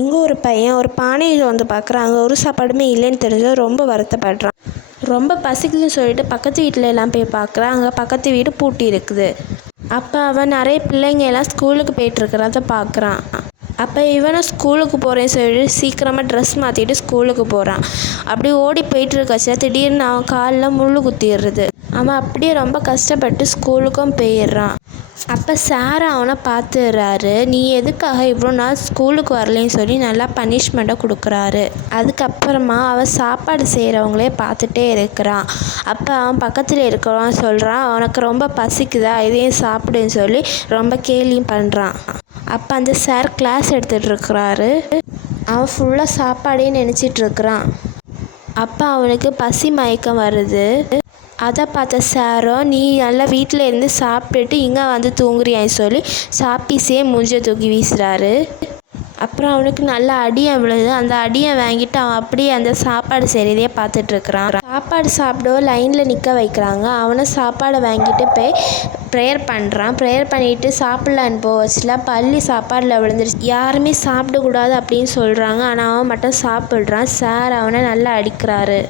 இங்கே ஒரு பையன் ஒரு பானையில் வந்து பார்க்குறாங்க. ஒரு சாப்பாடுமே இல்லைன்னு தெரிஞ்சு ரொம்ப வருத்தப்படுறான். ரொம்ப பசிக்குதுன்னு சொல்லிட்டு பக்கத்து வீட்டில் எல்லாம் போய் பார்க்குறான். அங்கே பக்கத்து வீடு பூட்டி இருக்குது. அப்போ அவன் நிறைய பிள்ளைங்க எல்லாம் ஸ்கூலுக்கு போயிட்டுருக்கிறத பார்க்குறான். அப்போ இவனும் ஸ்கூலுக்கு போகிறேன்னு சொல்லிட்டு சீக்கிரமாக ட்ரெஸ் மாற்றிட்டு ஸ்கூலுக்கு போகிறான். அப்படி ஓடி போயிட்டுருக்கச்ச திடீர்னு அவன் காலில் முள் குத்திடுறது. அவன் அப்படியே ரொம்ப கஷ்டப்பட்டு ஸ்கூலுக்கும் போயிடுறான். அப்போ சார் அவனை பார்த்துடுறாரு. நீ எதுக்காக இவ்வளோ நாள் ஸ்கூலுக்கு வரலைன்னு சொல்லி நல்லா பனிஷ்மெண்ட்டை கொடுக்குறாரு. அதுக்கப்புறமா அவன் சாப்பாடு செய்கிறவங்களே பார்த்துட்டே இருக்கிறான். அப்போ அவன் பக்கத்தில் இருக்கிறவன் சொல்கிறான், உனக்கு ரொம்ப பசிக்குதா, இதையும் சாப்பிடுன்னு சொல்லி ரொம்ப கேலியும் பண்ணுறான். அப்போ அந்த சார் கிளாஸ் எடுத்துகிட்டு இருக்கிறாரு. அவன் ஃபுல்லாக சாப்பாடே நினச்சிட்ருக்கிறான். அப்போ அவனுக்கு பசி மயக்கம் வருது. அதை பார்த்த சாரோ, நீ நல்லா வீட்டில் இருந்து சாப்பிட்டுட்டு இங்கே வந்து தூங்குறியான்னு சொல்லி சாப்பீஸே மூஞ்ச தூக்கி வீசுகிறாரு. அப்புறம் அவனுக்கு நல்ல அடியை விழுது. அந்த அடியை வாங்கிட்டு அவன் அப்படியே அந்த சாப்பாடு செய்கிறதையே பார்த்துட்ருக்குறான். சாப்பாடு சாப்பிட லைனில் நிற்க வைக்கிறாங்க. அவனை சாப்பாடை வாங்கிட்டு போய் ப்ரேயர் பண்ணுறான். ப்ரேயர் பண்ணிவிட்டு சாப்பிட்லான்னு போச்சுல பள்ளி சாப்பாடில் விழுந்துருச்சு. யாருமே சாப்பிடக்கூடாது அப்படின்னு சொல்கிறாங்க. ஆனால் அவன் மட்டும் சாப்பிட்றான். சார் அவனை நல்லா அடிக்கிறாரு.